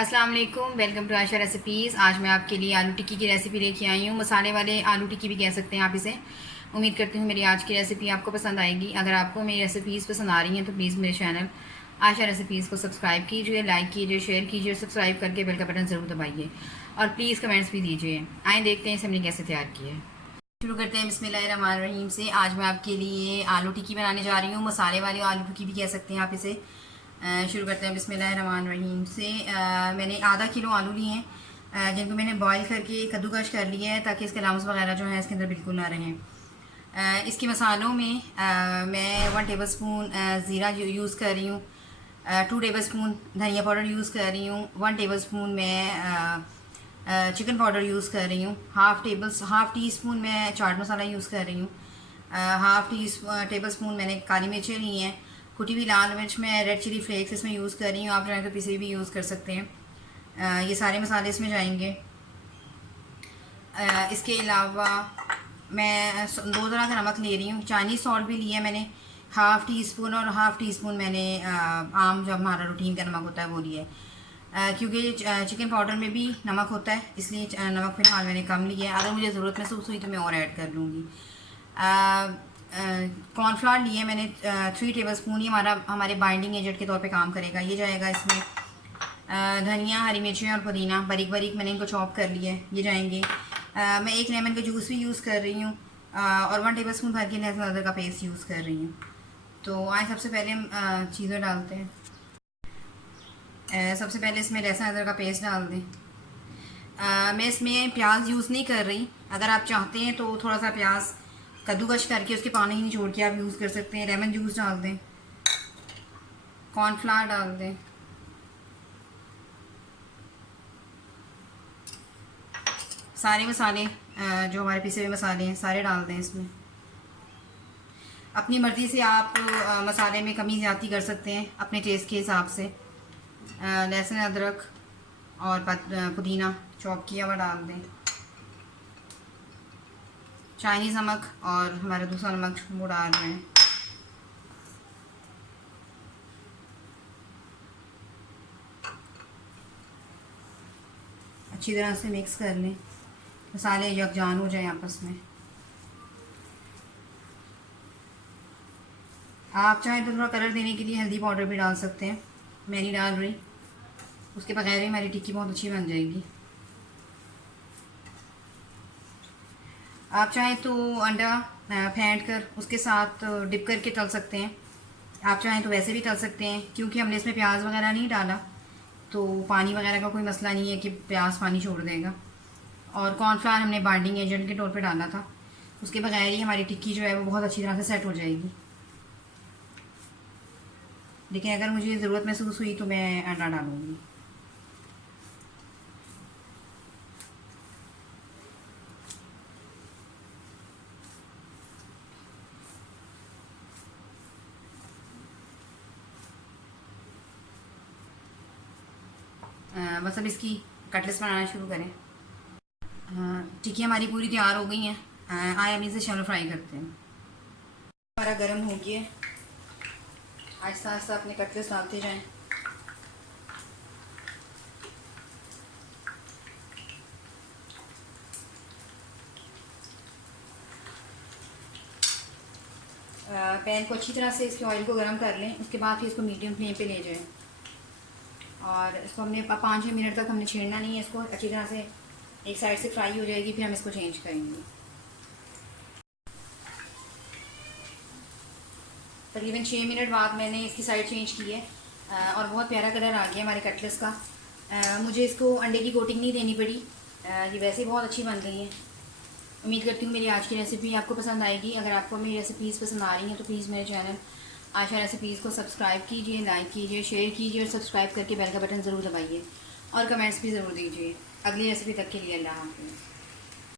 अस्सलाम वालेकुम, welcome to Asha recipes. आज मैं आपके लिए आलू टिक्की की रेसिपी लेके आई हूँ। मसाले वाले आलू टिक्की भी कह सकते हैं आप इसे। उम्मीद करती हूँ मेरी आज की रेसिपी आपको पसंद आएगी। अगर आपको मेरी रेसिपीज़ पसंद आ रही हैं तो प्लीज़ मेरे चैनल आशा रेसिपीज़ को सब्सक्राइब कीजिए, लाइक कीजिए, शेयर कीजिए और सब्सक्राइब करके बेल का बटन ज़रूर दबाइए और प्लीज़ कमेंट्स भी दीजिए। आए देखते हैं इसे हमने कैसे तैयार किया है। शुरू करते हैं बिस्मिल्लाहिर्रहमानिर्रहीम से। आज मैं आपके लिए आलू टिक्की बनाने जा रही हूँ। मसाले वाली आलू टिक्की भी कह सकते हैं आप इसे। शुरू करते हैं बिस्मिल्लाहिर्रहमानिर्रहीम से। मैंने आधा किलो आलू लिए हैं, जिनको मैंने बॉईल करके कद्दूकश कर लिया है ताकि इसके लाम्स वगैरह जो है इसके अंदर बिल्कुल ना रहें। इसके मसालों में मैं 1 टेबल स्पून ज़ीरा यूज़ कर रही हूँ, 2 टेबल स्पून धनिया पाउडर यूज़ कर रही हूँ, 1 टेबल स्पून मैं चिकन पाउडर यूज़ कर रही हूँ, हाफ़ टी स्पून मैं चाट मसाला यूज़ कर रही हूँ, हाफ़ टेबल स्पून मैंने काली मिर्चें ली हैं, कुटी हुई लाल मिर्च मैं रेड चिली फ्लेक्स इसमें यूज़ कर रही हूँ। आप चाहें तो पिसे भी यूज़ कर सकते हैं। ये सारे मसाले इसमें जाएंगे। इसके अलावा मैं 2 तरह का नमक ले रही हूँ। चाइनीज़ सॉल्ट भी लिया है मैंने, हाफ़ टी स्पून और हाफ़ टी स्पून मैंने आम जो हमारा रूटीन का नमक होता है वो लिया है। क्योंकि चिकन पाउडर में भी नमक होता है, इसलिए नमक फ़िलहाल मैंने कम लिया है। अगर मुझे ज़रूरत महसूस हुई तो मैं और ऐड कर लूँगी। कॉर्नफ्लावर लिए मैंने 3 टेबल स्पून। ये हमारे बाइंडिंग एजेंट के तौर पे काम करेगा। ये जाएगा इसमें। धनिया, हरी मिर्चें और पुदीना बारीक बारीक मैंने इनको चॉप कर लिया है, ये जाएंगे। मैं 1 लेमन का जूस भी यूज़ कर रही हूँ और 1 टेबल स्पून भर के लहसुन अदरक का पेस्ट यूज़ कर रही हूँ। तो आए सबसे पहले हम चीज़ें डालते हैं। सबसे पहले इसमें लहसुन अदरक का पेस्ट डाल दें। मैं इसमें प्याज यूज़ नहीं कर रही। अगर आप चाहते हैं तो थोड़ा सा प्याज कद्दूकश करके उसके पानी ही निचोड़ के आप यूज़ कर सकते हैं। लेमन जूस डाल दें, कॉर्नफ्लावर डाल दें, सारे मसाले जो हमारे पिसे हुए मसाले हैं सारे डाल दें इसमें। अपनी मर्ज़ी से आप मसाले में कमी ज़्यादा कर सकते हैं अपने टेस्ट के हिसाब से। लहसुन अदरक और पुदीना चॉप किया हुआ डाल दें। चाइनीज़ नमक और हमारा दूसरा नमक वो डाल रहे हैं। अच्छी तरह से मिक्स कर लें, मसाले यकजान हो जाए आपस में। आप चाहें तो थोड़ा कलर देने के लिए हल्दी पाउडर भी डाल सकते हैं, मैं नहीं डाल रही। उसके बगैर ही हमारी टिक्की बहुत अच्छी बन जाएगी। आप चाहें तो अंडा फेंट कर उसके साथ डिप करके तल सकते हैं। आप चाहें तो वैसे भी तल सकते हैं। क्योंकि हमने इसमें प्याज वगैरह नहीं डाला तो पानी वगैरह का कोई मसला नहीं है कि प्याज पानी छोड़ देगा। और कॉर्नफ्लावर हमने बाइंडिंग एजेंट के तौर पे डाला था, उसके बगैर ही हमारी टिक्की जो है वो बहुत अच्छी तरह से सेट हो जाएगी। लेकिन अगर मुझे ज़रूरत महसूस हुई तो मैं अंडा डालूँगी। बस अब इसकी कटलेट्स बनाना शुरू करें। टिक्की हमारी पूरी तैयार हो गई हैं। आए हम इसे शैलो फ्राई करते हैं। हमारा गर्म हो गया, आहिस्ता आहिस्ता अपने कटलेट्स डालते जाएं। पैन को अच्छी तरह से इसके ऑयल को गर्म कर लें। उसके बाद फिर इसको मीडियम फ्लेम पे ले जाएं और इसको हमने 5-6 मिनट तक हमने छेड़ना नहीं है। इसको अच्छी तरह से एक साइड से फ्राई हो जाएगी, फिर हम इसको चेंज करेंगे। तकरीबन 6 मिनट बाद मैंने इसकी साइड चेंज की है और बहुत प्यारा कलर आ गया हमारे कटलेट्स का। मुझे इसको अंडे की कोटिंग नहीं देनी पड़ी, ये वैसे बहुत अच्छी बन गई है। उम्मीद करती हूँ मेरी आज की रेसिपी आपको पसंद आएगी। अगर आपको मेरी रेसिपीज़ पसंद आ रही हैं तो प्लीज़ मेरे चैनल आशा रेसिपीज़ को सब्सक्राइब कीजिए, लाइक कीजिए, शेयर कीजिए और सब्सक्राइब करके बेल का बटन ज़रूर दबाइए और कमेंट्स भी ज़रूर दीजिए। अगली रेसिपी तक के लिए अल्लाह हाफ़िज़।